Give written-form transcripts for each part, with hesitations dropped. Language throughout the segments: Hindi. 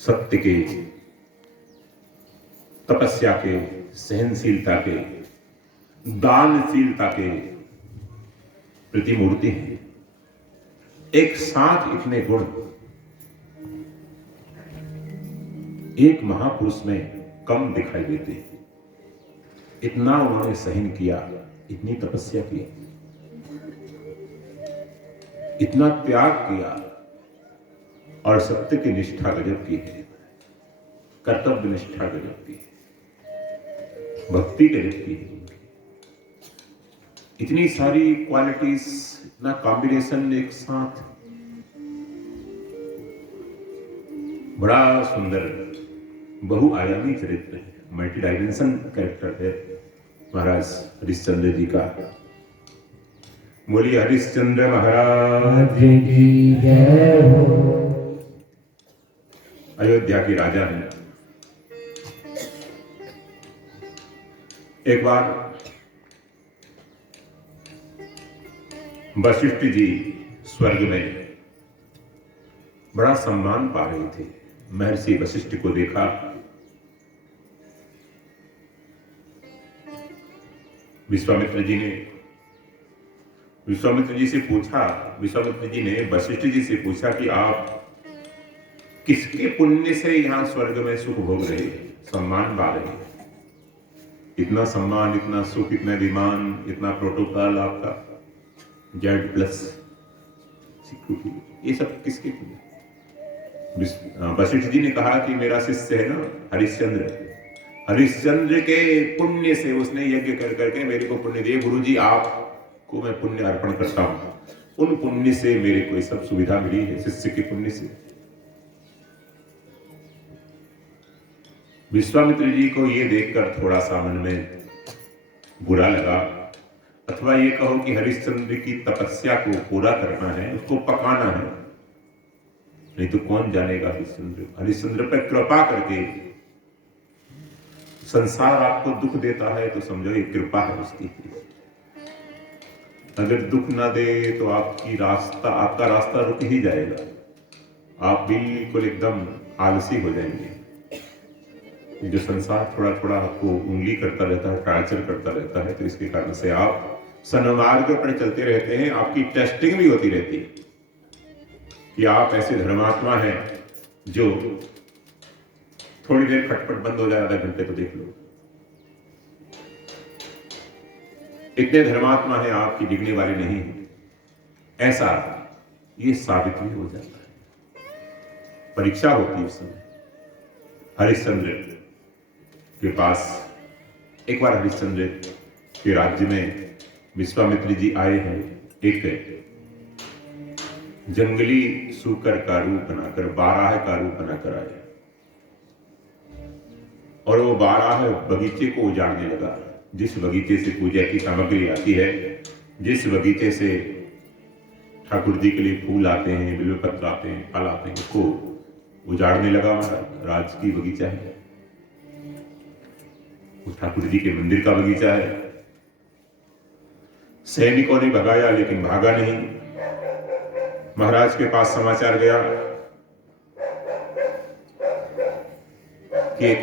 सत्य के, तपस्या के, सहनशीलता के, दानशीलता के प्रतिमूर्ति हैं। एक साथ इतने गुण एक महापुरुष में कम दिखाई देते हैं। इतना उन्होंने सहन किया, इतनी तपस्या की, इतना त्याग किया और सत्य की निष्ठा गजब की है, कर्तव्य निष्ठा गजब की है, भक्ति गजब की है। इतनी सारी क्वालिटीज, इतना कॉम्बिनेशन एक साथ, बड़ा सुंदर बहुआयामी चरित्र है, मल्टी डायमेंशन कैरेक्टर है महाराज हरिश्चंद्र जी का। बोलिए हरिश्चंद्र महाराज की जय हो। अयोध्या के राजा हैं। एक बार वशिष्ठ जी स्वर्ग में बड़ा सम्मान पा रहे थे। महर्षि वशिष्ठ को देखा, विश्वामित्र जी से पूछा, विश्वामित्र जी ने वशिष्ठ जी से पूछा कि आप किसके पुण्य से यहां स्वर्ग में सुख भोग रहे, सम्मान पा रहे? इतना सम्मान, इतना सुख, इतना विमान, इतना प्रोटोकॉल आपका, जेड प्लस सिक्योरिटी, ये सब किसके पुण्य? वशिष्ठ जी ने कहा कि मेरा शिष्य है ना हरिश्चंद्र के पुण्य से उसने यज्ञ कर करके मेरे को पुण्य दिए। गुरुजी आपको मैं पुण्य अर्पण करता हूं, उन पुण्य से मेरे को सब सुविधा मिली है, शिष्य के पुण्य से। विश्वामित्र जी को ये देखकर थोड़ा सा मन में बुरा लगा, अथवा ये कहो कि हरिश्चंद्र की तपस्या को पूरा करना है, उसको पकाना है, नहीं तो कौन जानेगा हरिश्चंद्र पर कृपा करके संसार आपको दुख देता है तो समझो ये कृपा है उसकी। अगर दुख ना दे तो आपका रास्ता रुक ही जाएगा, आप बिल्कुल एकदम आलसी हो जाएंगे। जो संसार थोड़ा थोड़ा आपको उंगली करता रहता है, टार्चर करता रहता है, तो इसके कारण से आप सन्मार्ग पर चलते रहते हैं। आपकी टेस्टिंग भी होती रहती है कि आप ऐसे धर्मात्मा हैं जो थोड़ी देर खटपट बंद हो जाए, आधा घंटे तो देख लो। इतने धर्मात्मा है आपकी डिगने वाले नहीं है, ऐसा ये साबित भी हो जाता है। परीक्षा होती है उस समय। हरिश्चंद्र के पास एक बार हरिश्चंद्र के राज्य में विश्वामित्र जी आए हैं। एक जंगली सूकर का रूप बनाकर, बाराह का रूप बनाकर आए और वो बाराह बगीचे को उजाड़ने लगा। जिस बगीचे से पूजा की सामग्री आती है, जिस बगीचे से ठाकुर जी के लिए फूल आते हैं, बिल्वपत्र आते हैं, फल आते हैं, उसको उजाड़ने लगा। राज की बगीचा है, वो ठाकुर जी के मंदिर का बगीचा है। सैनिकों ने भगाया लेकिन भागा नहीं। महाराज के पास समाचार गया कि एक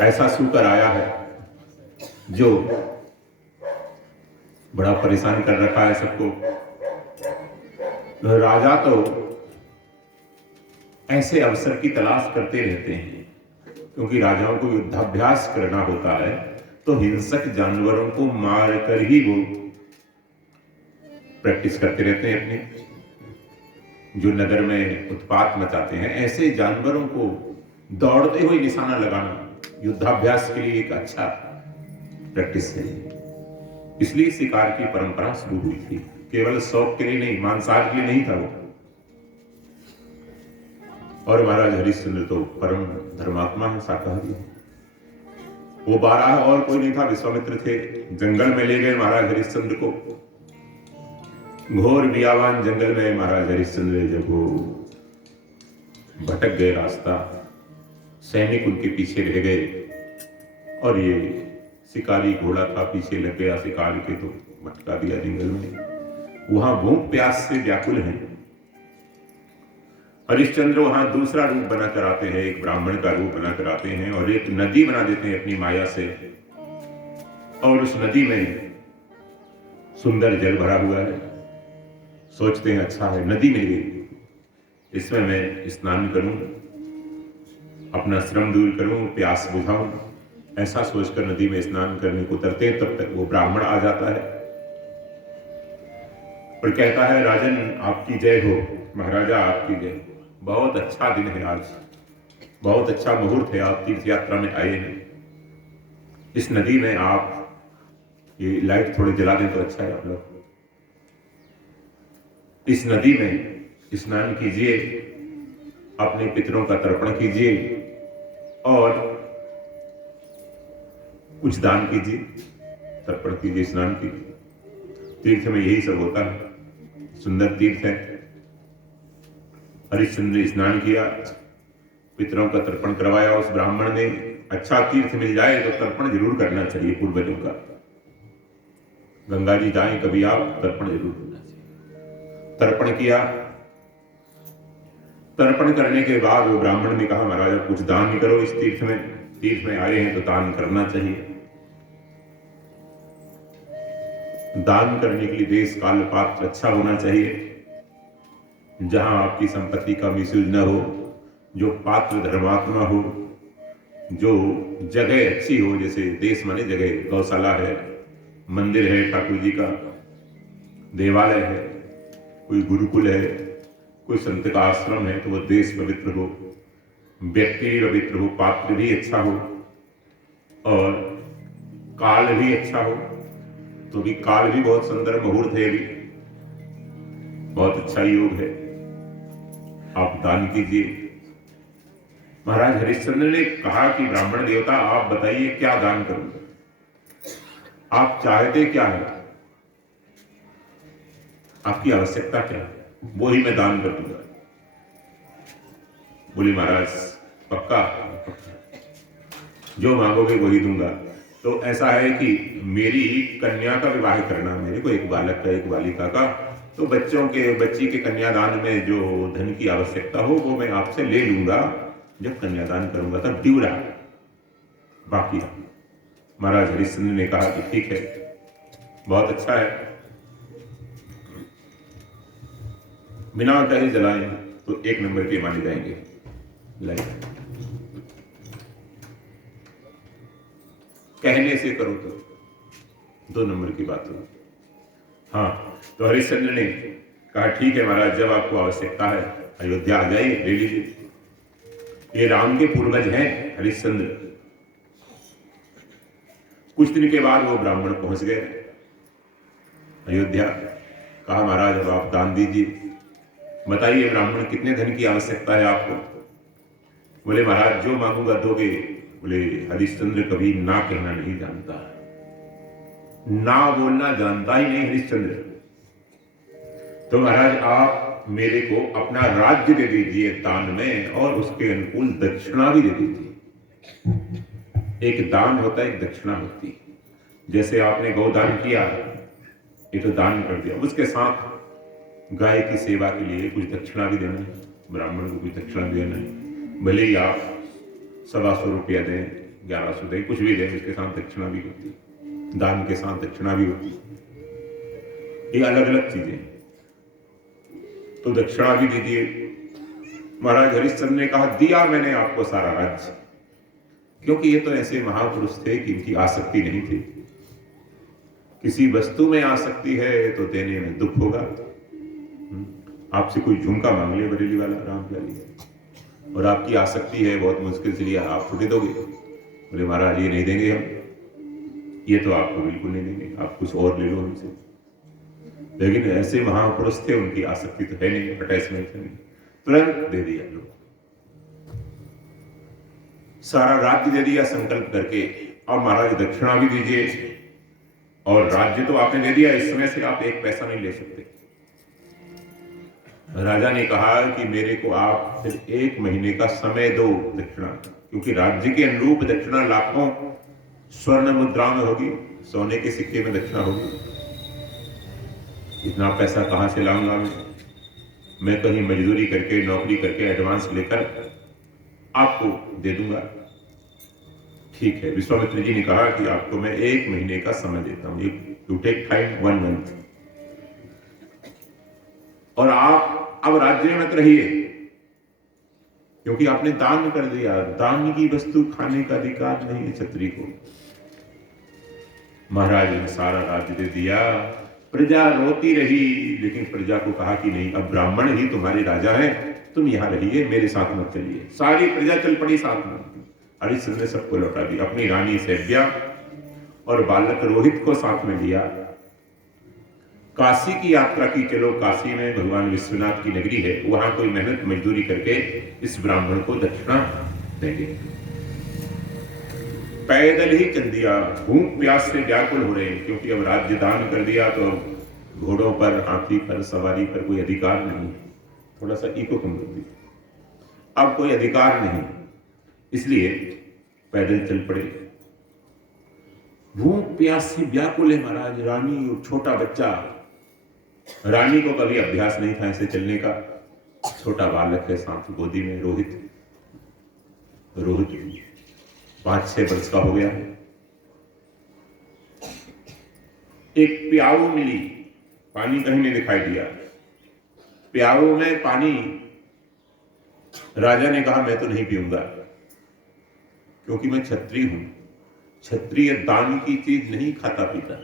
ऐसा सूकर आया है जो बड़ा परेशान कर रखा है सबको। राजा तो ऐसे अवसर की तलाश करते रहते हैं, क्योंकि राजाओं को युद्धाभ्यास करना होता है तो हिंसक जानवरों को मार कर ही वो प्रैक्टिस करते रहते हैं। अपने जो नगर में उत्पात मचाते हैं, ऐसे जानवरों को दौड़ते हुए निशाना लगाना युद्धाभ्यास के लिए एक अच्छा प्रैक्टिस है। इसलिए शिकार की परंपरा शुरू हुई थी, केवल शौक के लिए नहीं, मांसाहार के लिए नहीं था वो। और महाराज हरिश्चंद्र तो परम धर्मात्मा है, शाकाहारी है। वो बाराह और कोई नहीं था, विश्वामित्र थे। जंगल में ले गए महाराज हरिश्चंद्र को। घोर बियावान जंगल में महाराज हरिश्चंद्र जब वो भटक गए रास्ता, सैनिक उनके पीछे रह गए और ये शिकारी घोड़ा था, पीछे लग गया शिकार के, तो भटका दिया जंगल में। वहां भूख प्यास से व्याकुल हैं। हरिश्चंद्र वहां दूसरा रूप बनाकर आते हैं, एक ब्राह्मण का रूप बनाकर आते हैं और एक नदी बना देते हैं अपनी माया से, और उस नदी में सुंदर जल भरा हुआ है। सोचते हैं अच्छा है, नदी मिल गई, इसमें मैं स्नान करूं, अपना श्रम दूर करूं, प्यास बुझाऊं। ऐसा सोचकर नदी में स्नान करने को उतरते हैं, तब तक वो ब्राह्मण आ जाता है और कहता है, राजन आपकी जय हो, महाराजा आपकी जय हो, बहुत अच्छा दिन है आज, बहुत अच्छा मुहूर्त है, आप तीर्थ यात्रा में आए हैं। इस नदी में आप ये लाइट थोड़ी जला दें तो अच्छा है। आप लोग इस नदी में स्नान कीजिए, अपने पितरों का तर्पण कीजिए और कुछ दान कीजिए, तर्पण कीजिए, स्नान कीजिए। तीर्थ में यही सब होता है, सुंदर तीर्थ है। हरिश्चंद्र ने स्नान किया, पितरों का तर्पण करवाया उस ब्राह्मण ने। अच्छा तीर्थ मिल जाए तो तर्पण जरूर करना चाहिए पूर्वजों का। गंगा जी जाएं कभी आप, तर्पण जरूर करना चाहिए। तर्पण किया, तर्पण करने के बाद वो ब्राह्मण ने कहा, महाराज कुछ दान करो इस तीर्थ में आए हैं तो दान करना चाहिए। दान करने के लिए देश काल पात्र अच्छा होना चाहिए, जहां आपकी संपत्ति का मिसयूज न हो, जो पात्र धर्मात्मा हो, जो जगह अच्छी हो, जैसे देश माने जगह, गौशाला है, मंदिर है ठाकुर जी का, देवालय है, कोई गुरुकुल है, कोई संत का आश्रम है, तो वह देश पवित्र हो, व्यक्ति भी पवित्र हो, पात्र भी अच्छा हो और काल भी अच्छा हो। तो भी काल भी बहुत सुंदर मुहूर्त है, अभी बहुत अच्छा योग है, आप दान कीजिए। महाराज हरिश्चंद्र ने कहा कि ब्राह्मण देवता आप बताइए क्या दान करूं, आप चाहते क्या है, आपकी आवश्यकता क्या है, वो ही मैं दान कर दूंगा। बोले महाराज पक्का, जो मांगोगे वही दूंगा। तो ऐसा है कि मेरी कन्या का विवाह करना, मेरे को एक बालक का एक बालिका का, तो बच्ची के कन्यादान में जो धन की आवश्यकता हो वो मैं आपसे ले लूंगा, जब कन्यादान करूंगा तब ड्यूरा बाकी। महाराज हरिश्चंद्र ने कहा कि ठीक है, बहुत अच्छा है। बिना कहे जलाएं तो 1 नंबर के माने जाएंगे लाइट, कहने से करो तो 2 नंबर की बात हो। हाँ, तो हरिश्चंद्र ने कहा ठीक है महाराज, जब आपको आवश्यकता है अयोध्या आ जाइए, ले लीजिए। ये राम के पूर्वज हैं हरिश्चंद्र। कुछ दिन के बाद वो ब्राह्मण पहुंच गए अयोध्या। कहा महाराज अब आप दान दीजिए, बताइए ब्राह्मण कितने धन की आवश्यकता है आपको। बोले महाराज जो मांगूंगा दोगे। बोले हरिश्चंद्र कभी ना कहना नहीं जानता, ना बोलना जानता ही नहीं हरिश्चंद्र। तो महाराज आप मेरे को अपना राज्य दे दीजिए दान में, और उसके अनुकूल दक्षिणा भी दे दीजिए। एक दान होता है, एक दक्षिणा होती है। जैसे आपने गौदान किया, ये तो दान कर दिया, उसके साथ गाय की सेवा के लिए कुछ दक्षिणा भी देना है, ब्राह्मण को कुछ दक्षिणा देना है। भले ही आप 125 रुपया दें, 1100 दें, कुछ भी दें, उसके साथ दक्षिणा भी होती है, दान के साथ दक्षिणा भी होती है। ये अलग अलग चीजें, तो दक्षिणा भी दीजिए। महाराज हरिश्चंद्र ने कहा दिया मैंने आपको सारा राज्य, क्योंकि ये तो ऐसे महापुरुष थे कि इनकी आसक्ति नहीं थी। किसी वस्तु में आसक्ति है तो देने में दुख होगा। आपसे कोई झुमका मांग ले बरेली वाला राम प्यारी, और आपकी आसक्ति है बहुत मुश्किल से लिया, आप थोड़ी दोगे। बोले महाराज ये नहीं देंगे हम, ये तो आपको बिल्कुल नहीं देंगे, आप कुछ और ले लो हमसे। लेकिन ऐसे महापुरुष थे, उनकी आसक्ति तो है नहीं, अटैचमेंट नहीं, तुरंत दे दिया लोग, सारा राज्य दे दिया संकल्प करके। और महाराज दक्षिणा भी दीजिए, और राज्य तो आपने दे दिया, इस समय से आप 1 पैसा नहीं ले सकते। राजा ने कहा कि मेरे को आप सिर्फ 1 महीने का समय दो दक्षिणा, क्योंकि राज्य के अनुरूप दक्षिणा लाखों स्वर्ण मुद्रा में होगी, सोने के सिक्के में दक्षिणा होगी। इतना पैसा कहां से लाऊंगा मैं? मैं कहीं मजदूरी करके नौकरी करके एडवांस लेकर आपको दे दूंगा। ठीक है। विश्वामित्र जी ने कहा कि आपको मैं 1 महीने का समय देता हूं, यू टेक टाइम 1 मंथ, और आप अब राज्य में मत रहिए, क्योंकि आपने दान कर दिया। दान की वस्तु खाने का अधिकार नहीं है क्षत्रिय को। महाराज ने सारा राज्य दे दिया। प्रजा रोती रही, लेकिन प्रजा को कहा कि नहीं, अब ब्राह्मण ही तुम्हारे राजा हैं, तुम यहां रहिए, मेरे साथ मत चलिए। सारी प्रजा चल पड़ी साथ में। हरिश्चंद्र ने सबको लौटा दिया, अपनी रानी सैव्या और बालक रोहित को साथ में लिया। काशी की यात्रा की। चलो, काशी में भगवान विश्वनाथ की नगरी है, वहां कोई मेहनत मजदूरी करके इस ब्राह्मण को दक्षिणा देंगे। पैदल ही चल दिया। भूख प्यास से व्याकुल हो रहे हैं, क्योंकि अब राज्य दान कर दिया तो घोड़ों पर, हाथी पर सवारी पर कोई अधिकार नहीं। थोड़ा सा इको कम कर दिया, अब कोई अधिकार नहीं, इसलिए पैदल चल पड़े। भूख प्यास से व्याकुल है महाराज। रानी और छोटा बच्चा, रानी को कभी अभ्यास नहीं था ऐसे चलने का। छोटा बालक है साथ गोदी में, रोहित 5-6 वर्ष का हो गया है। एक प्याऊ मिली, पानी कहीं नहीं दिखाई दिया। प्याऊ में पानी, राजा ने कहा मैं तो नहीं पीऊंगा, क्योंकि मैं क्षत्रिय हूं। क्षत्रिय दान की चीज नहीं खाता पीता।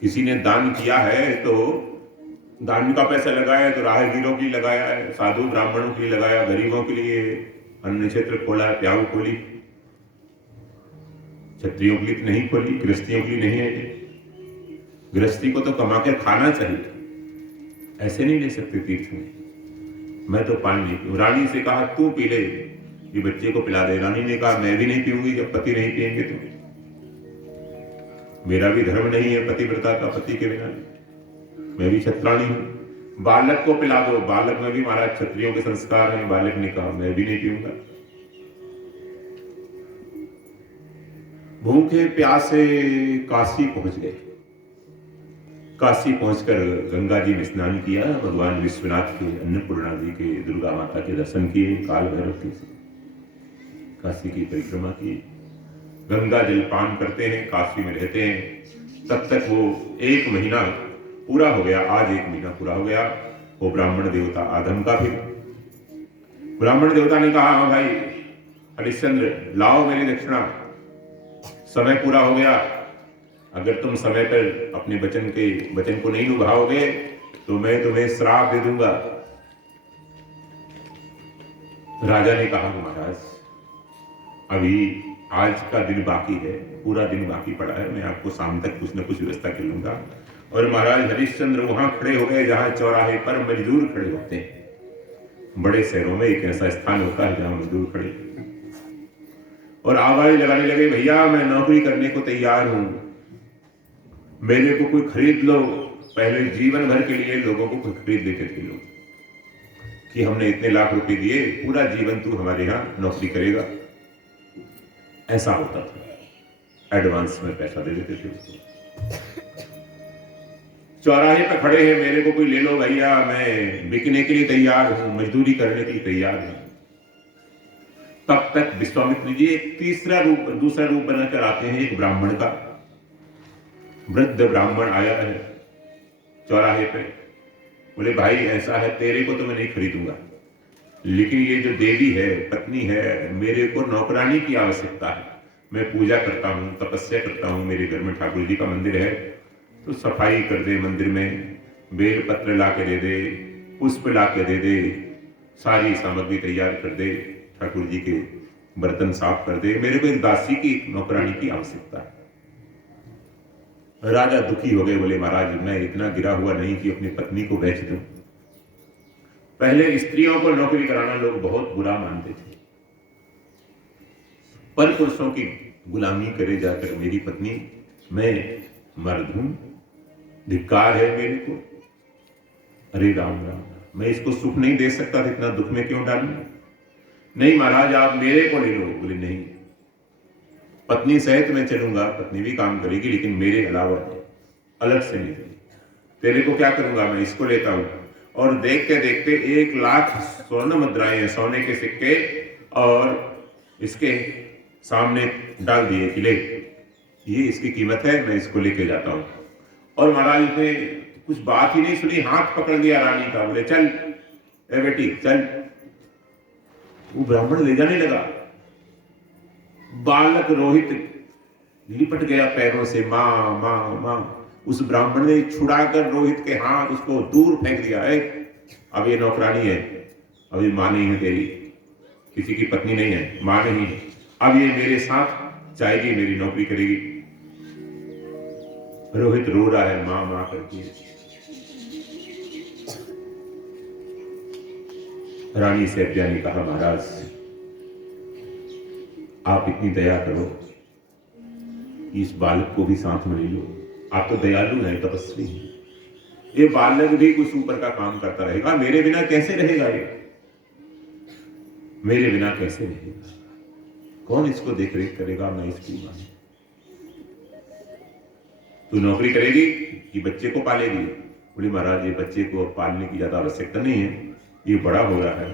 किसी ने दान किया है तो दान का पैसा लगाया है तो राहगीरों के लिए लगाया है, साधु ब्राह्मणों के लिए लगाया, गरीबों के लिए अन्न क्षेत्र खोला है, प्याऊ खोली। क्षत्रियों के लिए नहीं खोली, गृहस्थियों के लिए नहीं है। गृहस्थी को तो कमा के खाना चाहिए, ऐसे नहीं ले सकते तीर्थ में। मैं तो पानी नहीं पीऊं। रानी से कहा तू पी ले, ये बच्चे को पिला दे। रानी ने कहा मैं भी नहीं पीऊंगी, जब पति नहीं पिएंगे तो। मेरा भी धर्म नहीं है पतिव्रता का, पति के बिना। मैं भी क्षत्राणी हूं। बालक को पिला दो। बालक में भी महाराज क्षत्रियों के संस्कार हैं। बालक ने कहा मैं भी नहीं पीऊंगा। भूखे प्यासे काशी पहुंच गए। काशी पहुंचकर गंगा जी में स्नान किया, भगवान विश्वनाथ के, अन्नपूर्णा जी के, दुर्गा माता के दर्शन किए, काल भैरव के, काशी की परिक्रमा की। गंगा जल पान करते हैं, काशी में रहते हैं। तब तक वो 1 महीना पूरा हो गया। आज 1 महीना पूरा हो गया। वो ब्राह्मण देवता आदम का भी। ब्राह्मण देवता ने कहा हाँ भाई हरिश्चंद्र, लाओ मेरी दक्षिणा, समय पूरा हो गया। अगर तुम समय पर अपने वचन को नहीं निभाओगे तो मैं तुम्हें श्राप दे दूंगा। राजा ने कहा महाराज अभी आज का दिन बाकी है, पूरा दिन बाकी पड़ा है, मैं आपको शाम तक कुछ न कुछ व्यवस्था कर लूंगा। और महाराज हरिश्चंद्र वहां खड़े हो गए जहां चौराहे पर मजदूर खड़े होते हैं। बड़े शहरों में एक ऐसा स्थान होता है जहां मजदूर खड़े, और आवाज लगाने लगे भैया मैं नौकरी करने को तैयार हूं, मेरे को कोई खरीद लो। पहले जीवन भर के लिए लोगों को कोई खरीद लेते थे लोग कि हमने इतने लाख रुपए दिए, पूरा जीवन तू हमारे यहां नौकरी करेगा। ऐसा होता था, एडवांस में पैसा दे देते थे उसको। चौराहे पर खड़े हैं, मेरे को कोई ले लो भैया, मैं बिकने के लिए तैयार हूं, मजदूरी करने के लिए तैयार हूं। तब तक विश्वामित्र जी एक दूसरा रूप बनाकर आते हैं, एक ब्राह्मण का। वृद्ध ब्राह्मण आया है चौराहे पे। बोले भाई ऐसा है, तेरे को तो मैं नहीं खरीदूंगा, लेकिन ये जो देवी है, पत्नी है, मेरे को नौकरानी की आवश्यकता है। मैं पूजा करता हूं, तपस्या करता हूं, मेरे घर में ठाकुर जी का मंदिर है, तो सफाई कर दे, मंदिर में बेल पत्र ला के दे दे, पुष्प ला के दे दे, सारी सामग्री तैयार कर दे, ठाकुर जी के बर्तन साफ कर दे। मेरे को एक दासी की, नौकरानी की आवश्यकता है। राजा दुखी हो गए, बोले महाराज मैं इतना गिरा हुआ नहीं कि अपनी पत्नी को बेच दूं। पहले स्त्रियों को नौकरी कराना लोग बहुत बुरा मानते थे। पर पुरुषों की गुलामी करे जाकर मेरी पत्नी, मैं मर्द हूं, धिक्कार है मेरे को। अरे राम राम, मैं इसको सुख नहीं दे सकता, इतना दुख में क्यों डालूं? नहीं महाराज आप मेरे को ले लो। बोले नहीं, पत्नी सहित मैं चलूंगा, पत्नी भी काम करेगी, लेकिन मेरे अलावा अलग से नहीं। तेरे को क्या करूंगा, मैं इसको लेता हूं। और देखते देखते 1,00,000 स्वर्ण मुद्राएं, सोने के सिक्के, और इसके सामने डाल दिए कि ले, ये इसकी कीमत है, मैं इसको लेके जाता हूं। और महाराज ने कुछ बात ही नहीं सुनी, हाथ पकड़ लिया रानी का, बोले चल ए बेटी चल। वो ब्राह्मण ले जाने लगा। बालक रोहित लिपट गया पैरों से, मां मां मां। उस ब्राह्मण ने छुड़ाकर रोहित के हाथ उसको दूर फेंक दिया। है अब ये नौकरानी है, अब ये मां नहीं है तेरी, किसी की पत्नी नहीं है, मां नहीं है, अब ये मेरे साथ जाएगी, मेरी नौकरी करेगी। रोहित रो रहा है मां मां करके। रानी सैब्या ने कहा, महाराज आप इतनी दया करो, इस बालक को भी साथ में ले लो, आप तो दयालु हैं, तपस्वी हैं, ये बालक भी कुछ ऊपर का काम करता रहेगा, मेरे बिना कैसे रहेगा, ये मेरे बिना कैसे रहेगा, कौन इसको देख रेख करेगा, मैं इसकी मां। तू नौकरी करेगी कि बच्चे को पालेगी? बोली महाराज ये बच्चे को पालने की ज्यादा आवश्यकता नहीं है, ये बड़ा हो रहा है,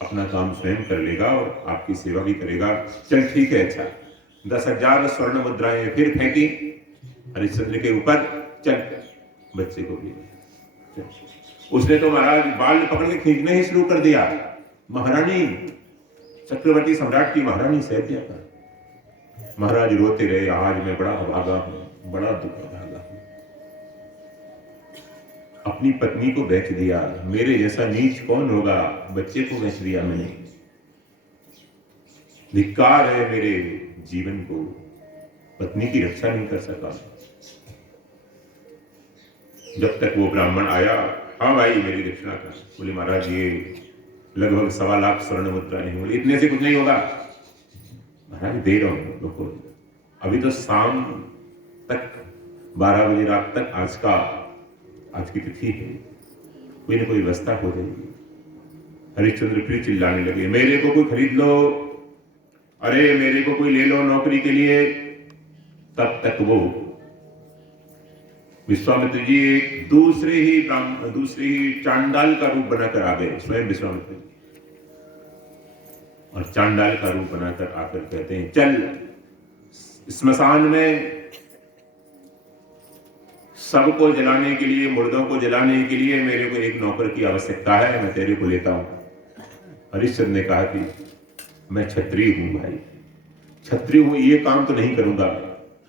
अपना काम स्वयं कर लेगा और आपकी सेवा भी करेगा। चल ठीक है, अच्छा। 10,000 स्वर्ण मुद्राएं फिर फेंकी हरिश्चंद्र के ऊपर, चल बच्चे को भी चल। उसने तो महाराज बाल पकड़ के खींचने ही शुरू कर दिया। महारानी, चक्रवर्ती सम्राट की महारानी सैब्या का। महाराज रोते रहे, आज मैं बड़ा अभागा हूं, बड़ा दुख भागा हूं, अपनी पत्नी को बेच दिया, मेरे जैसा नीच कौन होगा, बच्चे को बेच दिया मैंने, धिक्कार है मेरे जीवन को, पत्नी की रक्षा नहीं कर सका। जब तक वो ब्राह्मण आया, हाँ भाई मेरी दक्षिणा का। बोले महाराज ये लगभग 1,25,000 स्वर्ण मुद्राएं हैं। बोले इतने से कुछ नहीं होगा। महाराज दे रहा हूं लोगों, अभी तो शाम तक 12 बजे रात तक आज की तिथि है, कोई ना कोई व्यवस्था हो जाएगी। हरिश्चंद्र फिर चिल्लाने लगे, मेरे को कोई खरीद लो, अरे मेरे को कोई ले लो नौकरी के लिए। तब तक वो विश्वामित्र जी एक दूसरे ही चांडाल का रूप बनाकर आ गए, स्वयं विश्वामित्र जी, और चांडाल का रूप बनाकर आकर कहते हैं, चल स्मशान में सबको जलाने के लिए, मुर्दों को जलाने के लिए मेरे को एक नौकर की आवश्यकता है, मैं तेरे को लेता हूं। हरिश्चंद्र ने कहा कि मैं क्षत्रिय हूं भाई, क्षत्रिय हूं, ये काम तो नहीं करूंगा।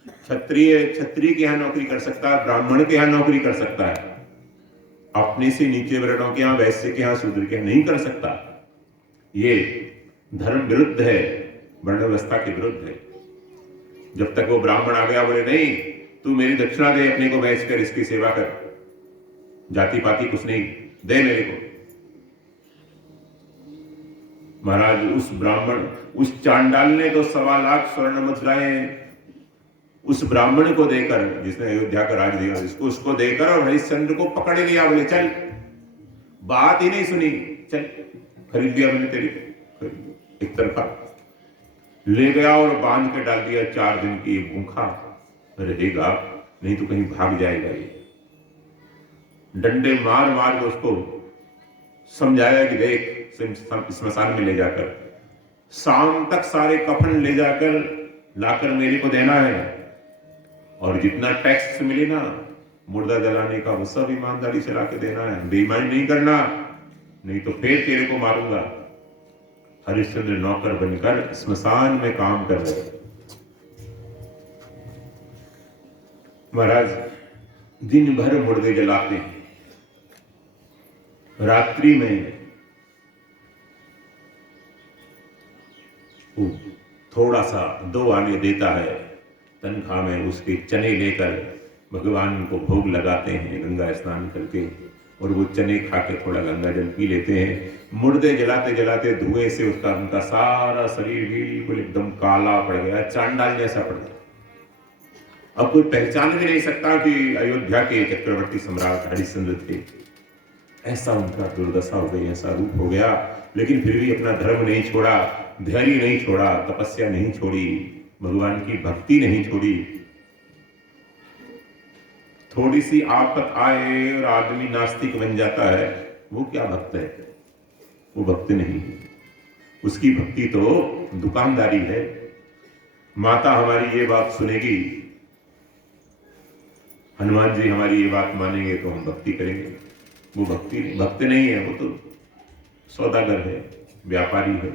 क्षत्रिय के यहां नौकरी कर सकता है, ब्राह्मण के यहां नौकरी कर सकता है, अपने से नीचे वर्णों के यहां, वैश्य के यहां, शूद्र के यहां नहीं कर सकता। ये धर्म विरुद्ध है, वर्ण व्यवस्था के विरुद्ध है। जब तक वो ब्राह्मण आ गया, बोले नहीं तू मेरी दक्षिणा दे, अपने को बेच कर इसकी सेवा कर, जाति पाति कुछ नहीं, दे मेरे को। महाराज उस चांडाल ने तो 1,25,000 स्वर्ण मुद्राएं उस ब्राह्मण को देकर, जिसने अयोध्या का राज दिया, उसको देकर और हरिश्चंद्र को पकड़ लिया। बोले चल, बात ही नहीं सुनी, चल खरीद लिया मैंने तेरी, एक तरफा ले गया और बांध के डाल दिया। 4 दिन की भूखा रहेगा, नहीं तो कहीं भाग जाएगा। ये डंडे मार मार के उसको समझाया कि देख स्मशान में ले जाकर, शाम तक सारे कफन ले जाकर लाकर मेरे को देना है, और जितना टैक्स मिले ना मुर्दा जलाने का, वो सब ईमानदारी से लाके देना है, बेईमानी नहीं करना, नहीं तो फिर तेरे को मारूंगा। हरिश्चंद्र नौकर बनकर स्मशान में काम कर रहे। महाराज दिन भर मुर्दे जलाते हैं, रात्रि में थोड़ा सा 2 आने देता है तनख्वाह में, उसके चने लेकर भगवान को भोग लगाते हैं गंगा स्नान करके, और वो चने खा के थोड़ा गंगा जल पी लेते हैं। मुर्दे जलाते जलाते धुएं से उनका सारा शरीर बिल्कुल एकदम काला पड़ गया, चांडाल जैसा पड़ गया। अब कोई पहचान भी नहीं सकता कि अयोध्या के चक्रवर्ती सम्राट हरिश्चंद्र थे। ऐसा उनका दुर्दशा हो गई, ऐसा रूप हो गया, लेकिन फिर भी अपना धर्म नहीं छोड़ा, धैर्य नहीं छोड़ा, तपस्या नहीं छोड़ी, भगवान की भक्ति नहीं छोड़ी। थोड़ी सी आफत आए और आदमी नास्तिक बन जाता है, वो क्या भक्त है? वो भक्त नहीं है। उसकी भक्ति तो दुकानदारी है। माता हमारी ये बात सुनेगी, हनुमान जी हमारी ये बात मानेंगे तो हम भक्ति करेंगे। वो भक्त नहीं है, वो तो सौदागर है, व्यापारी है।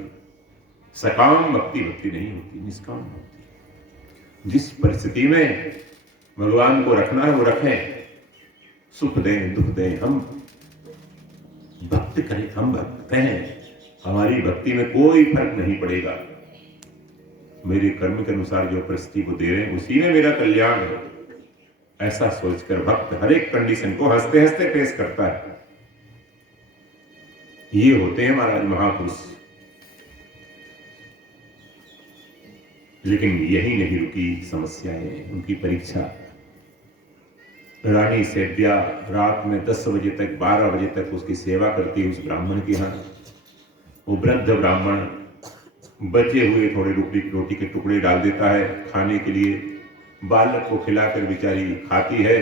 सकाम भक्ति नहीं होती, निष्काम भक्ति। जिस परिस्थिति में भगवान को रखना है वो रखें, सुख दें दुख दें, हम भक्त करें। हम भक्त हैं, हमारी भक्ति में कोई फर्क नहीं पड़ेगा। मेरे कर्म के अनुसार जो परिस्थिति को दे रहे हैं उसी में मेरा कल्याण है, ऐसा सोचकर भक्त हर एक कंडीशन को हंसते हंसते फेस करता है। ये होते हैं महाराज महापुरुष। लेकिन यही नहीं रुकी समस्याएं, उनकी परीक्षा। रानी सेव्या रात में 10 बजे तक 12 बजे तक उसकी सेवा करती है उस ब्राह्मण के यहाँ। वो वृद्ध ब्राह्मण बचे हुए थोड़े रोटी के टुकड़े डाल देता है खाने के लिए, बालक को खिलाकर बेचारी खाती है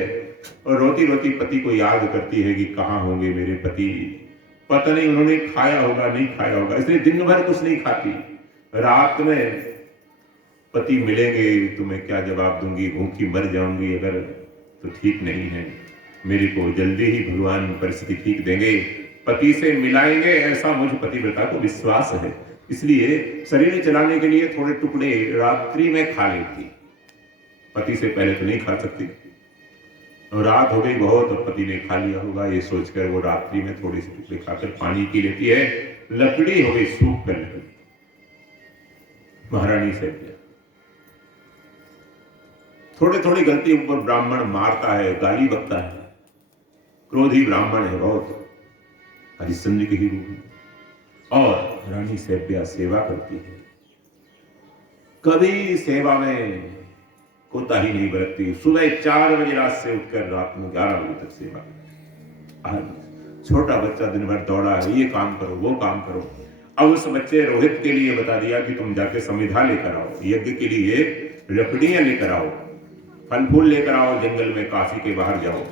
और रोती रोती पति को याद करती है कि कहाँ होंगे मेरे पति, पता नहीं उन्होंने खाया होगा नहीं खाया होगा, इसलिए दिन भर कुछ नहीं खाती। रात में पति मिलेंगे तो मैं क्या जवाब दूंगी, भूखी मर जाऊंगी अगर तो ठीक नहीं है, मेरे को जल्दी ही भगवान परिस्थिति ठीक देंगे, पति से मिलाएंगे, ऐसा मुझ पतिव्रता को विश्वास है। इसलिए शरीर चलाने के लिए थोड़े टुकड़े रात्रि में खा लेती, पति से पहले तो नहीं खा सकती। और रात हो गई बहुत और पति ने खा लिया होगा, ये सोचकर वो रात्रि में थोड़े से टुकड़े खाकर पानी पी लेती है। लकड़ी हो गई सूख कर लकड़ी। महारानी से थोड़ी थोड़ी गलती ऊपर ब्राह्मण मारता है, गाली बकता है, क्रोधी ब्राह्मण है बहुत, हरिश्चंद्र के ही रूप में। और रानी सेव्या सेवा करती है, कभी सेवा में कोताही नहीं बरतती। सुबह 4 बजे रात से उठकर रात में 11 बजे तक सेवा। आज छोटा बच्चा दिन भर दौड़ा है, ये काम करो वो काम करो। अब उस बच्चे रोहित के लिए बता दिया कि तुम जाके समिधा लेकर आओ, यज्ञ के लिए लकड़ियां लेकर आओ, फल फूल लेकर आओ, जंगल में काशी के बाहर जाओ।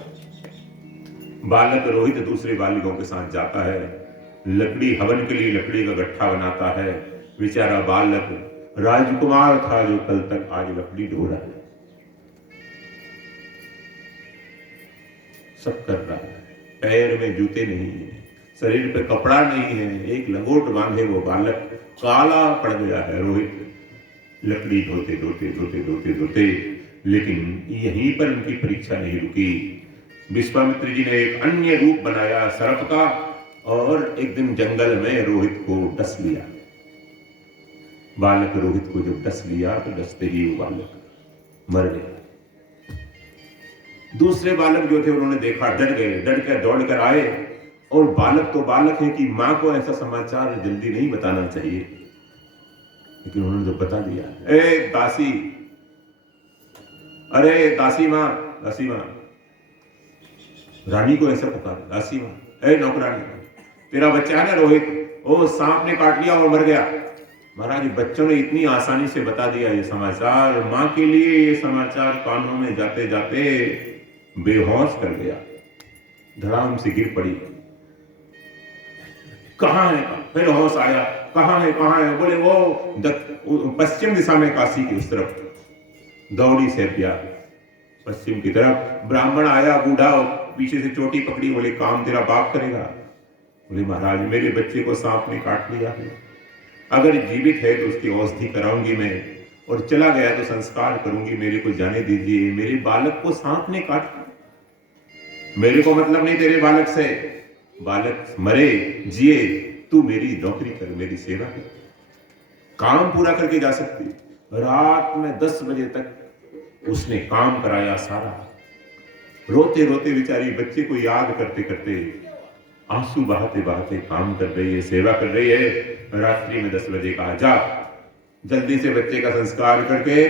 बालक रोहित दूसरे बालिकों के साथ जाता है, लकड़ी हवन के लिए लकड़ी का गट्ठा बनाता है। बेचारा बालक राजकुमार था जो कल तक आज लकड़ी ढो रहा है, सब कर रहा है। पैर में जूते नहीं है, शरीर पे कपड़ा नहीं है, एक लंगोट बांधे वो बालक काला पड़ गया है रोहित, लकड़ी ढोते ढोते ढोते ढोते ढोते। लेकिन यहीं पर उनकी परीक्षा नहीं रुकी। विश्वामित्र जी ने एक अन्य रूप बनाया सर्प का, और एक दिन जंगल में रोहित को डस लिया। बालक रोहित को जब डस लिया तो डसते ही वो बालक मर गया। दूसरे बालक जो थे उन्होंने देखा, डर गए, डर कर दौड़ कर आए। और बालक तो बालक है कि मां को ऐसा समाचार जल्दी नहीं बताना चाहिए, लेकिन उन्होंने तो बता दिया। ए दासी, अरे दासी मां, दासी मां, रानी को ऐसा पुकारा, दासी मां, ए नौकरानी, तेरा बच्चा है ना रोहित, ओ सांप ने काट लिया और मर गया। महाराज बच्चों ने इतनी आसानी से बता दिया ये समाचार, मां के लिए ये समाचार कानों में जाते जाते बेहोश कर गया, धड़ाम से गिर पड़ी। कहां है? फिर होश आया, कहां है कहां है? बोले वो पश्चिम दिशा में, काशी की उस तरफ। दौड़ी सेव्या पश्चिम की तरफ। ब्राह्मण आया बूढ़ा, पीछे से चोटी पकड़ी, बोले काम तेरा बाप करेगा। बोले महाराज मेरे बच्चे को सांप ने काट लिया है, अगर जीवित है तो उसकी औषधि कराऊंगी मैं, और चला गया तो संस्कार करूंगी, मेरे को जाने दीजिए, मेरे बालक को सांप ने काट लिया। मेरे को मतलब नहीं तेरे बालक से, बालक मरे जिए, तू मेरी नौकरी कर, मेरी सेवा कर, काम पूरा करके जा सकती। रात में 10 बजे तक उसने काम कराया सारा। रोते रोते बेचारी बच्चे को याद करते करते, आंसू बहाते बहाते काम कर रही है, सेवा कर रही है। रात्रि में 10 बजे कहा जा जल्दी से बच्चे का संस्कार करके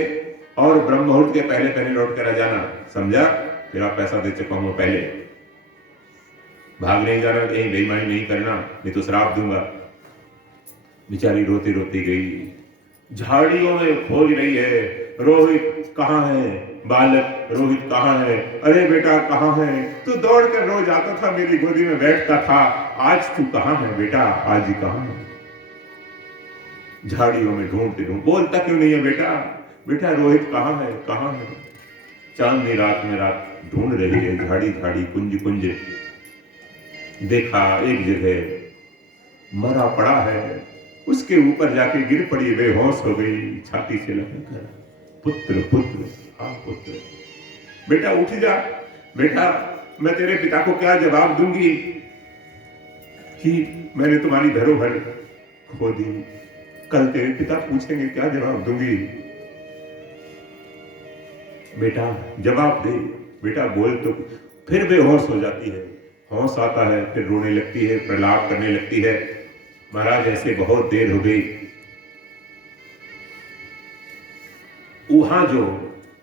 और ब्रह्म मुहूर्त के पहले पहले लौट कर आ जाना, समझा? तेरा पैसा दे चुका हूं पहले, भाग नहीं जाना, कहीं बेईमानी नहीं करना, नहीं तो श्राप दूंगा। बेचारी रोती रोती गई, झाड़ियों में खोज रही है, रोहित कहाँ है? बालक रोहित कहाँ है? अरे बेटा कहाँ है? तू दौड़ कर रोज आता था, मेरी गोदी में बैठता था, आज तू कहाँ है बेटा, आज ही कहाँ है? झाड़ियों में ढूंढते ढूंढ, बोलता क्यों नहीं है बेटा, बेटा रोहित कहाँ है, कहाँ है? चांदनी रात में रात ढूंढ रही है, झाड़ी झाड़ी कुंज कुंज। देखा एक जगह मरा पड़ा है, उसके ऊपर जाके गिर पड़ी, बेहोश हो गई, छाती से लगाकर पुत्र पुत्र, हाँ पुत्र, बेटा उठ जा बेटा, मैं तेरे पिता को क्या जवाब दूंगी कि मैंने तुम्हारी धरोहर खो दी? कल तेरे पिता पूछेंगे, क्या जवाब दूंगी? बेटा जवाब दे, बेटा बोल। तो फिर बेहोश हो जाती है, होश आता है, फिर रोने लगती है, प्रलाप करने लगती है। महाराज ऐसे बहुत देर हो गई। वहां जो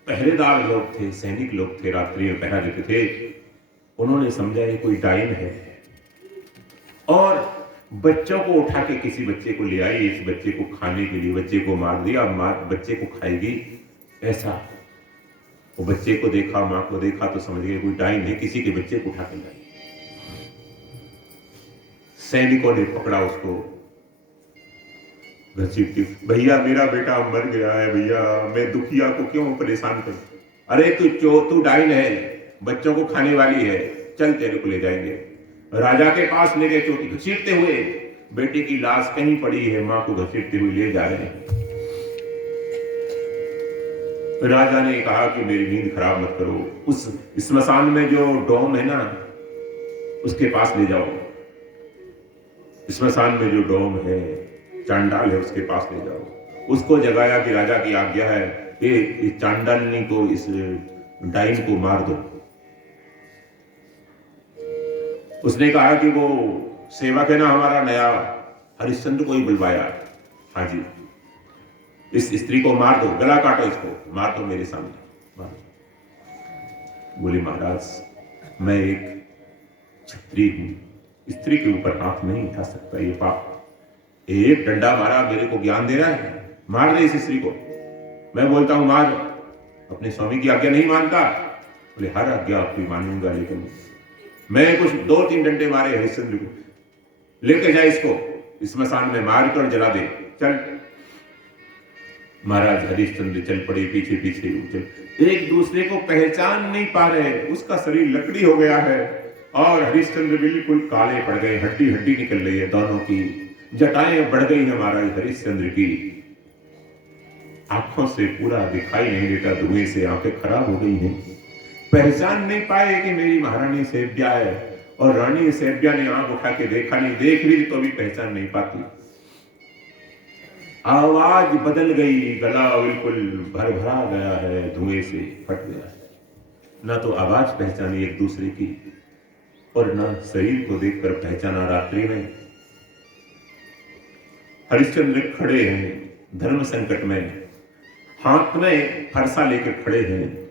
पहरेदार लोग थे, सैनिक लोग थे, रात्रि में पहरा देते थे, उन्होंने समझा ये कोई डाइन है और बच्चों को उठा के किसी बच्चे को ले आई, इस बच्चे को खाने के लिए। बच्चे को मार दिया, माँ बच्चे को खाएगी ऐसा। वो बच्चे को देखा, माँ को देखा तो समझ गए कोई डाइन है, किसी के बच्चे को उठा के लाई। सैनिकों ने पकड़ा उसको, घसीटती, भैया मेरा बेटा मर गया है भैया, मैं दुखिया को क्यों परेशान करूं? अरे तू डाइन है, बच्चों को खाने वाली है, चल तेरे को ले जाएंगे। राजा के पास ले गए, चोटी घसीटते हुए, बेटे की लाश कहीं पड़ी है, मां को घसीटते हुए ले जा रहे हैं। राजा ने कहा कि मेरी नींद खराब मत करो, उस स्मशान में जो डोम है ना, उसके पास ले जाओ। स्मशान में जो डोम है, चांडाल है, उसके पास ले जाओ। उसको जगाया कि राजा की आज्ञा है कि इस चांडालनी को, इस डाइन को मार दो। उसने कहा कि वो सेवक है ना हमारा नया, हरिश्चंद्र को ही बुलवाया, हाँ जी, इस स्त्री को मार दो, गला काटो, इसको मार दो मेरे सामने, मार दो। बोले महाराज मैं एक क्षत्रिय हूं, स्त्री के ऊपर हाथ नहीं उठा सकता, ये पाप। एक डंडा मारा, मेरे को ज्ञान दे रहा है, मार दे इस स्त्री को। मैं बोलता हूं मार, अपने स्वामी की आज्ञा नहीं मानता। बोले हर आज्ञा आपकी मानूंगा, लेकिन मैं कुछ 2-3 डंडे मारे हरिश्चंद्र को, लेके जाए इसको स्मशान में, मार कर जला दे, चल। महाराज हरिश्चंद्र चल पड़े, पीछे पीछे चल, एक दूसरे को पहचान नहीं पा रहे, उसका शरीर लकड़ी हो गया है और हरिश्चंद्र बिल्कुल काले पड़ गए, हड्डी हड्डी निकल रही है दोनों की, जटाएं बढ़ गई है महाराज हरिश्चंद्र की, आंखों से पूरा दिखाई नहीं देता, धुएं से आंखें खराब हो गई हैं, पहचान नहीं पाए कि मेरी महारानी सेव्या है। और रानी सेव्या ने आंख उठा के देखा नहीं, देख भी तो भी पहचान नहीं पाती। आवाज बदल गई, गला बिल्कुल भरभरा गया है, धुएं से फट गया है, ना तो आवाज पहचानी एक दूसरे की और ना शरीर को देखकर पहचाना। रात्रि में हरिश्चंद्र खड़े हैं धर्म संकट में, हाथ में फरसा लेकर खड़े हैं।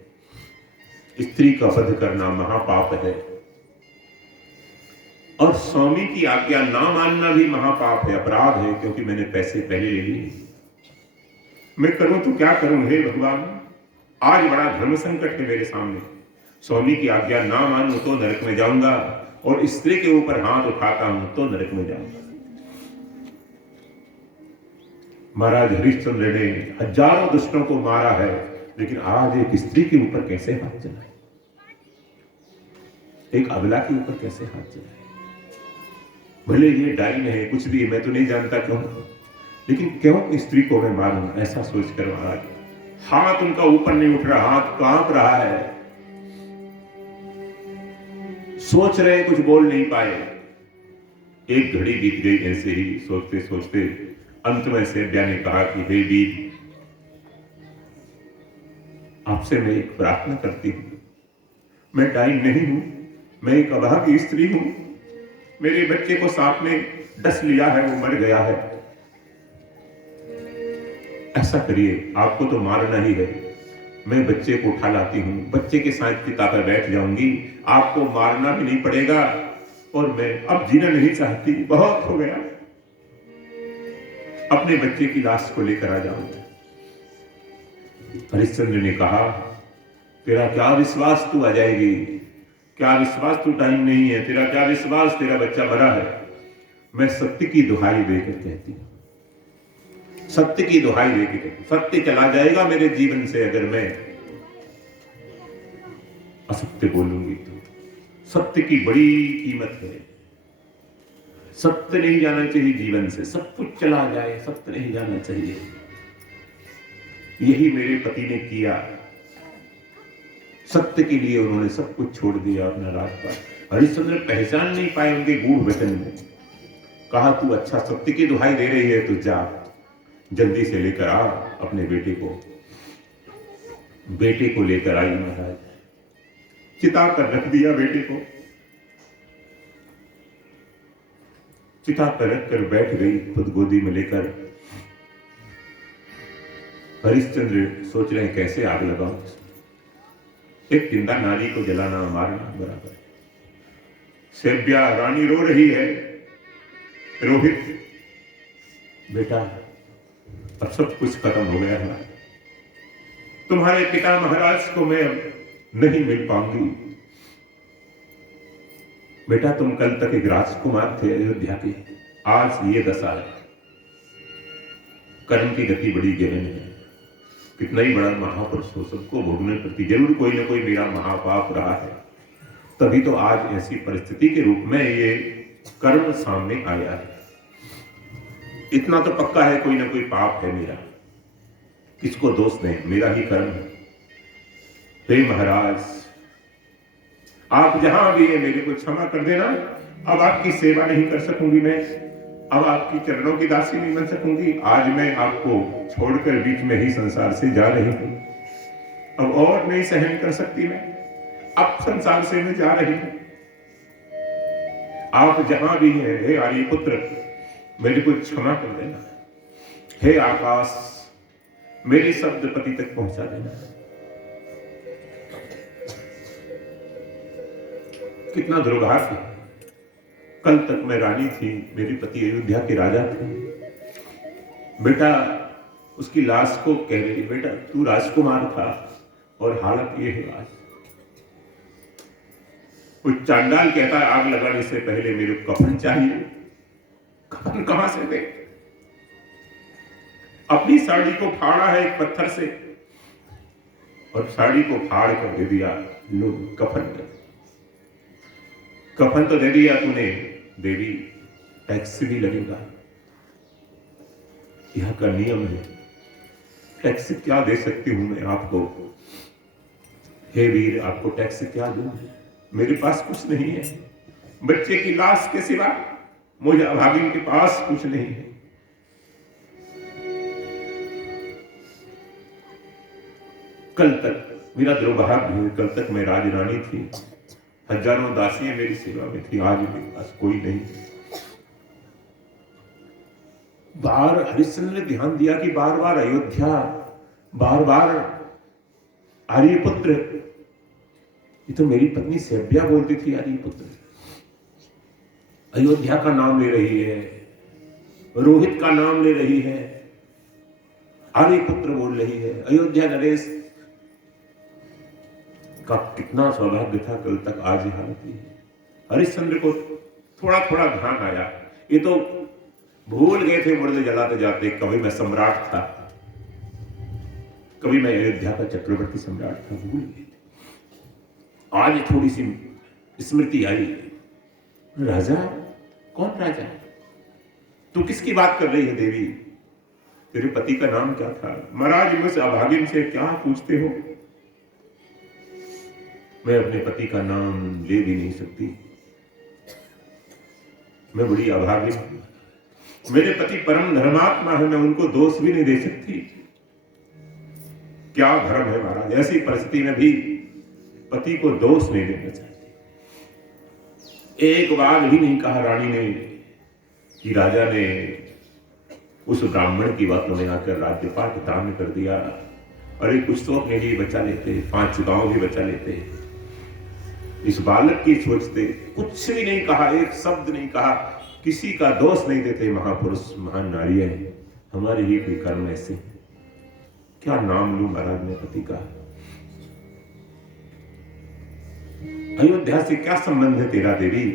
स्त्री का वध करना महापाप है और स्वामी की आज्ञा ना मानना भी महापाप है, अपराध है, क्योंकि मैंने पैसे पहले ले लिए। मैं करूं तो क्या करूं हे भगवान, आज बड़ा धर्म संकट है मेरे सामने। स्वामी की आज्ञा ना मानूं तो नरक में जाऊंगा और स्त्री के ऊपर हाथ उठाता हूं तो नरक में जाऊंगा। महाराज हरिश्चंद्र ने हजारों दुष्टों को मारा है, लेकिन आज एक स्त्री के ऊपर कैसे हाथ चलाए, एक अबला के ऊपर कैसे हाथ चलाए? भले ये डाइन है, कुछ भी, मैं तो नहीं जानता क्यों, लेकिन क्यों स्त्री को मैं मारूं, ऐसा सोचकर महाराज हाथ उनका ऊपर नहीं उठ रहा, हाथ कांप रहा है, सोच रहे, कुछ बोल नहीं पाए। एक घड़ी बीत गई ऐसे ही सोचते सोचते। अंत में सेव्या ने कहा कि हे वीर, आपसे मैं एक प्रार्थना करती हूं, मैं डाइन नहीं हूं, मैं एक अभागी स्त्री हूं, मेरे बच्चे को सांप ने डस लिया है, वो मर गया है, ऐसा करिए, आपको तो मारना ही है, मैं बच्चे को उठा लाती हूं, बच्चे के साथ चिता पर बैठ जाऊंगी, आपको मारना भी नहीं पड़ेगा और मैं अब जीना नहीं चाहती, बहुत हो गया, अपने बच्चे की लाश को लेकर आ जाऊंगा। हरिश्चंद्र ने कहा तेरा क्या विश्वास, तू आ जाएगी? क्या विश्वास, तू टाइम नहीं है, तेरा क्या विश्वास, तेरा बच्चा मरा है। मैं सत्य की दुहाई देकर कहती हूं, सत्य की दुहाई देकर कहती, सत्य चला जाएगा मेरे जीवन से अगर मैं असत्य बोलूंगी तो। सत्य की बड़ी कीमत है, सत्य नहीं जाना चाहिए जीवन से, सब कुछ चला जाए, सत्य नहीं जाना चाहिए। यही मेरे पति ने किया, सत्य के लिए उन्होंने सब कुछ छोड़ दिया अपना राजपाट। हरिश्चंद्र पहचान नहीं पाए उनके गूढ़ वचन में। कहा तू अच्छा सत्य की दुहाई दे रही है तो जा, जल्दी से लेकर आ अपने बेटे को। बेटे को लेकर आई महाराज, चिता पर रख दिया बेटे को, चिता पर रखकर बैठ गई खुद गोदी में लेकर। हरिश्चंद्र सोच रहे कैसे आग लगाऊं, एक जिंदा नारी को जलाना मारना बराबर है। सेव्या रानी रो रही है, रोहित बेटा अब सब कुछ खत्म हो गया है, तुम्हारे पिता महाराज को मैं नहीं मिल पाऊंगी। बेटा तुम कल तक एक राजकुमार थे अयोध्या के, आज ये दशा है। कर्म की गति बड़ी गहन है, कितना ही बड़ा महापुरुष हो सबको भोगने प्रति जरूर कोई ना कोई मेरा महापाप रहा है, तभी तो आज ऐसी परिस्थिति के रूप में ये कर्म सामने आया है। इतना तो पक्का है कोई ना कोई पाप है मेरा, किसको दोष दें, मेरा ही कर्म है। हे महाराज आप जहां भी है मेरे को क्षमा कर देना, अब आपकी सेवा नहीं कर सकूंगी मैं, अब आपकी चरणों की दासी नहीं बन सकूंगी। आज मैं आपको छोड़कर बीच में ही संसार से जा रही हूं, अब और नहीं सहन कर सकती मैं, अब संसार से मैं जा रही हूं। आप जहां भी हैं हे आर्यपुत्र मेरे को क्षमा कर देना, हे आकाश मेरे शब्द पति तक पहुंचा देना। कितना दुर्भाग्य, कल तक मैं रानी थी, मेरे पति अयोध्या के राजा थे। बेटा उसकी लाश को कह रही, बेटा तू राजकुमार था और हालत ये है आज। कुछ चांडाल कहता है आग लगाने से पहले मेरे को कफन चाहिए, कफन कहां से दे? अपनी साड़ी को फाड़ा है एक पत्थर से और साड़ी को फाड़ कर दे दिया, लो कफन कर। कफन तो दे दिया तूने देवी, टैक्स भी लगेगा, यह का नियम है, टैक्स क्या दे सकती हूं मैं आपको? हे वीर आपको टैक्स क्या दूं, मेरे पास कुछ नहीं है, बच्चे की लाश के सिवा मुझे अभागिन के पास कुछ नहीं है। कल तक मेरा दुर्भाग्य है, कल तक मैं राजरानी थी, हजारों दासियां मेरी सेवा में थी, आज मेरे पास कोई नहीं। बार हरिश्चंद्र ने ध्यान दिया कि बार बार अयोध्या, बार बार आर्यपुत्र, ये तो मेरी पत्नी सेव्या बोलती थी आर्यपुत्र, अयोध्या का नाम ले रही है, रोहित का नाम ले रही है, आर्यपुत्र बोल रही है, अयोध्या नरेश का कितना सौभाग्य था, कल तक आज यह हालत है। हरिश्चंद्र को थोड़ा थोड़ा ध्यान आया, ये तो भूल गए थे मुर्दे जलाते जाते, कभी मैं सम्राट था, कभी मैं अयोध्या का चक्रवर्ती सम्राट था, भूल गए। आज थोड़ी सी स्मृति आई, राजा कौन राजा? तू किसकी बात कर रही है देवी? तेरे पति का नाम क्या था? महाराज मुझसे अभागिन से क्या पूछते हो? मैं अपने पति का नाम ले भी नहीं सकती, मैं बड़ी अभागिन हूं, मेरे पति परम धर्मात्मा है, मैं उनको दोष भी नहीं दे सकती। क्या धर्म है महाराज, ऐसी परिस्थिति में भी पति को दोष नहीं देना चाहिए। एक बार भी नहीं कहा रानी ने कि राजा ने उस ब्राह्मण की बातों में आकर राज्यपाट दान कर दिया, अरे कुछ तो अपने लिए बचा लेते, 5 गांव भी बचा लेते। इस बालक की सोचते, कुछ भी नहीं कहा, एक शब्द नहीं कहा, किसी का दोष नहीं देते। महापुरुष महान नारी है, हमारे ही कोई कर्म ऐसे। क्या नाम लूं महाराज ने पति का? अयोध्या से क्या संबंध है तेरा देवी?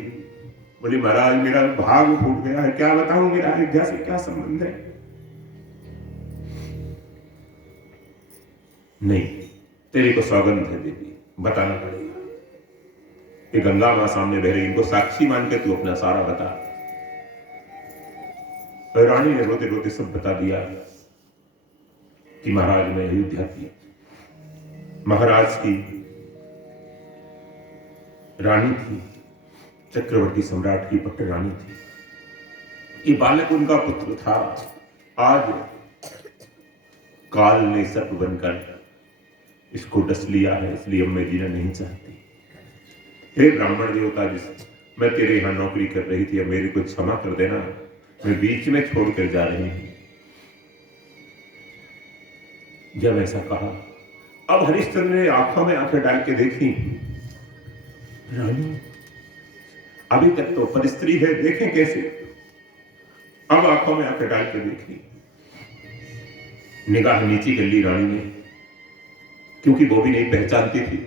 बोले महाराज मेरा भाग फूट गया है, क्या बताऊं, मेरा अयोध्या से क्या संबंध है? नहीं, तेरे को सौगंध है देवी, बताना पड़ेगा। ये गंगा मां सामने बह रही, इनको साक्षी मान के तू अपना सारा बता। रानी ने रोते रोते सब बता दिया कि महाराज मैं अयोध्या की महाराज की रानी थी, चक्रवर्ती सम्राट की पट्ट रानी थी। ये बालक उनका पुत्र था। आज काल ने सर्प बनकर इसको डस लिया है, इसलिए अब मैं जीना नहीं चाहती। हे ब्राह्मण देवता, जिस मैं तेरे यहां नौकरी कर रही थी, अब मेरे को क्षमा कर देना, मैं बीच में छोड़कर जा रही हूं। जब ऐसा कहा, अब हरिश्चंद्र ने आंखों में आंखें डाल के देखी। रानी अभी तक तो परिस्त्री है, देखें कैसे। अब आंखों में आंखें डाल के देखी, निगाह नीची कर ली रानी ने, क्योंकि वो भी नहीं पहचानती थी।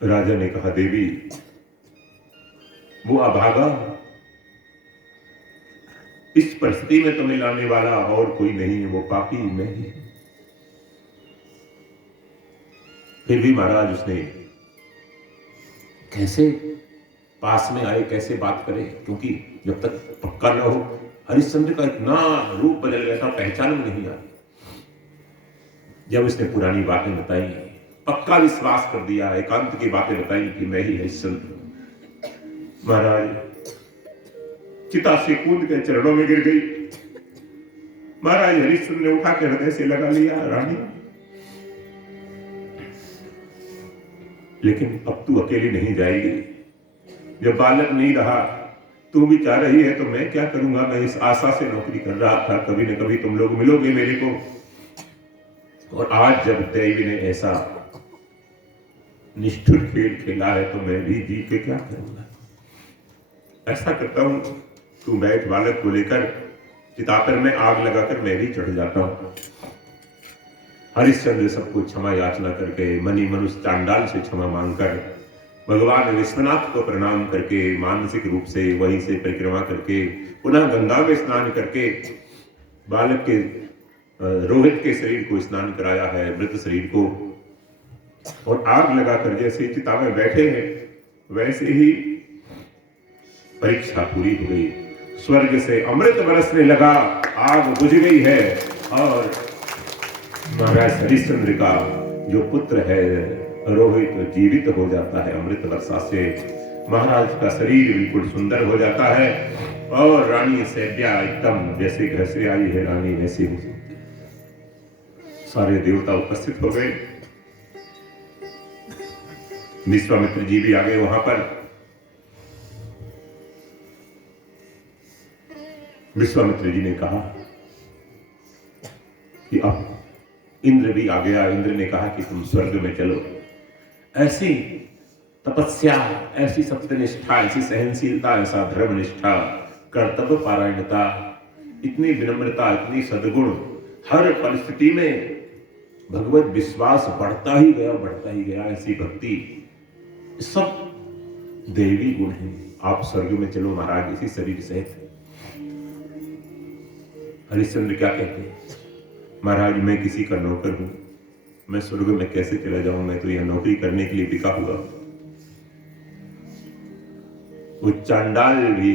राजा ने कहा देवी वो अभागा, इस परिस्थिति में तुम्हें लाने वाला और कोई नहीं है, वो पापी मैं ही। फिर भी महाराज उसने कैसे पास में आए, कैसे बात करे, क्योंकि जब तक पक्का न हो, हरिश्चंद्र का इतना रूप बदल गया था, पहचान में नहीं आई। जब उसने पुरानी बातें बताई, पक्का विश्वास कर दिया, एकांत की बातें बताई कि मैं ही हरिश्चंद्र हूं, महाराज चिता से कूद के चरणों में गिर गई। महाराज हरिश्चंद्र ने उठा के हृदय से लगा लिया, रानी लेकिन अब तू अकेली नहीं जाएगी, जब बालक नहीं रहा, तू भी चाह रही है तो मैं क्या करूंगा। मैं इस आशा से नौकरी कर रहा था, कभी न कभी तुम लोग मिलोगे मेरे को, और आज जब देवी ने ऐसा निष्ठुर खेल खेला है तो मैं भी जी के क्या करूंगा। ऐसा करता हूं, तू बैठ, बालक को लेकर चिता पर मैं आग लगाकर मैं भी चढ़ जाता हूं। हरिश्चंद्र सबको क्षमा याचना करके, मनी मनुष्य चांडाल से क्षमा मांगकर, भगवान विश्वनाथ को प्रणाम करके, मानसिक रूप से वहीं से परिक्रमा करके, पुनः गंगा में स्नान करके बालक के रोहित के शरीर को स्नान कराया है, मृत शरीर को, और आग लगाकर जैसे चिता में बैठे हैं वैसे ही परीक्षा पूरी हो गई। स्वर्ग से अमृत बरसने लगा, आग बुझ गई है, और महाराज हरिश्चंद्र का जो पुत्र है रोहित तो जीवित हो जाता है अमृत वर्षा से। महाराज का शरीर बिल्कुल सुंदर हो जाता है, और रानी सैब्या एकदम जैसे घर से आई है रानी वैसी हो। सारे देवता उपस्थित हो गए, विश्वामित्र जी भी आ गए वहां पर। विश्वामित्र जी ने कहा कि अब इंद्र भी आ गया। इंद्र ने कहा कि तुम स्वर्ग में चलो। ऐसी तपस्या, ऐसी सत्यनिष्ठा, ऐसी सहनशीलता, ऐसा धर्मनिष्ठा, कर्तव्य पारायणता, इतनी विनम्रता, इतनी सद्गुण, हर परिस्थिति में भगवत विश्वास बढ़ता ही गया, ऐसी भक्ति, सब देवी गुण है। आप स्वर्ग में चलो महाराज इसी शरीर सहित। हरिश्चंद्र क्या कहते हैं, महाराज मैं किसी का नौकर हूं, मैं स्वर्ग में कैसे चला जाऊं, मैं तो यह नौकरी करने के लिए बिका हुआ। वो चांडाल भी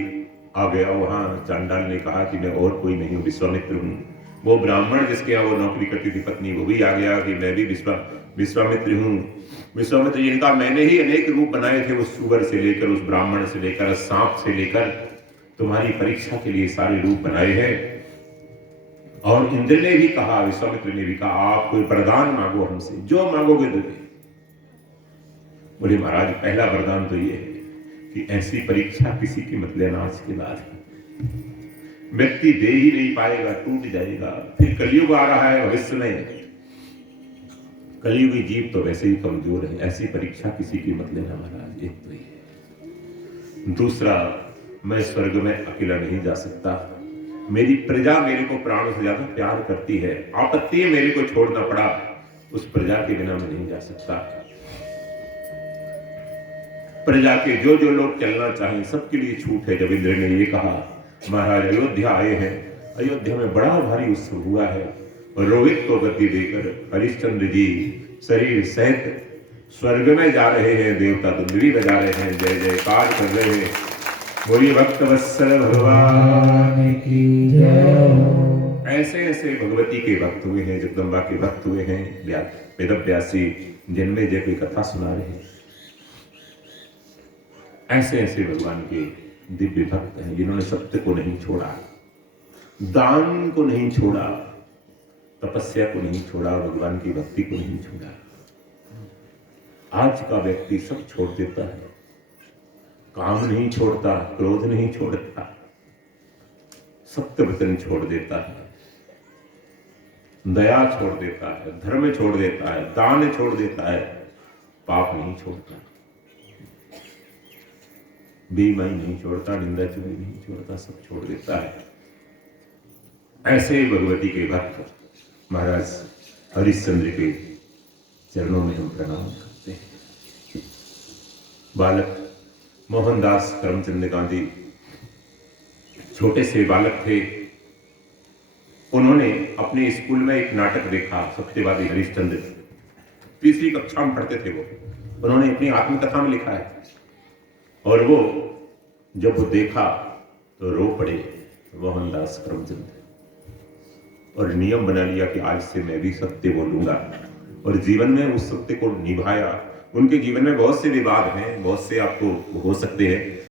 आ गया वहां। चांडाल ने कहा कि मैं और कोई नहीं हूं, विश्वामित्र हूं। वो ब्राह्मण जिसके यहाँ वो नौकरी करती थी पत्नी, वो भी आ गया कि मैं भी विश्वामित्र हूं। विश्वामित्र जी ने कहा मैंने ही अनेक रूप बनाए थे, उस सुअर से लेकर, उस ब्राह्मण से लेकर, सांप से लेकर, तुम्हारी परीक्षा के लिए सारे रूप बनाए हैं। और इंद्र ने भी कहा, विश्वामित्र ने भी कहा, आप कोई वरदान मांगो हमसे, जो मांगोगे दोगे। बोले महाराज पहला वरदान तो ये है कि ऐसी परीक्षा किसी की मत लेना आज के बाद। व्यक्ति दे ही नहीं पाएगा, टूट जाएगा। फिर कलयुग आ रहा है भविष्य में, कलयुगी जीव तो वैसे ही कमजोर है, ऐसी परीक्षा किसी की मत लेना महाराज। एक तो ये। दूसरा, मैं स्वर्ग में अकेला नहीं जा सकता, मेरी प्रजा मेरे को प्राणों से ज्यादा प्यार करती है, आपत्ति है मेरे को छोड़ना पड़ा, उस प्रजा के बिना मैं नहीं जा सकता। प्रजा के जो जो लोग चलना चाहें सबके लिए छूट है। जब इंद्र ने ये कहा, महाराज अयोध्या आए हैं, अयोध्या में बड़ा भारी उत्सव हुआ है और रोहित को गति देकर हरिश्चंद्र जी शरीर सहित स्वर्ग में जा रहे हैं। देवता दुंदुभी बजा रहे हैं, जय जयकार कर रहे हैं। बोलिए भक्त वत्सल भगवान की जय। ऐसे ऐसे भगवती के भक्त हुए हैं, जगदम्बा के भक्त हुए हैं, वेदव्यासी जिनमें जय कोई कथा सुना रहे हैं। ऐसे ऐसे भगवान के दिव्य भक्त हैं जिन्होंने सत्य को नहीं छोड़ा, दान को नहीं छोड़ा, तपस्या को नहीं छोड़ा, भगवान की भक्ति को नहीं छोड़ा। आज का व्यक्ति सब छोड़ देता है, काम नहीं छोड़ता, क्रोध नहीं छोड़ता, सत्य वचन छोड़ देता है, दया छोड़ देता है, धर्म छोड़ देता है, दान छोड़ देता है, पाप नहीं छोड़ता, बेईमानी नहीं छोड़ता, निंदा चुगली नहीं छोड़ता, सब छोड़ देता है। ऐसे भगवती के भक्त महाराज हरिश्चंद्र के चरणों में हम प्रणाम करते हैं। बालक मोहनदास करमचंद गांधी छोटे से बालक थे। उन्होंने अपने स्कूल में एक नाटक देखा, सत्यवादी हरिश्चंद्र। तीसरी कक्षा में पढ़ते थे वो। उन्होंने अपनी आत्मकथा में लिखा है और वो जब वो देखा तो रो पड़े मोहनदास करमचंद और नियम बना लिया कि आज से मैं भी सत्य बोलूंगा और जीवन में उस सत्य को निभाया। उनके जीवन में बहुत से विवाद हैं, बहुत से आपको हो सकते हैं,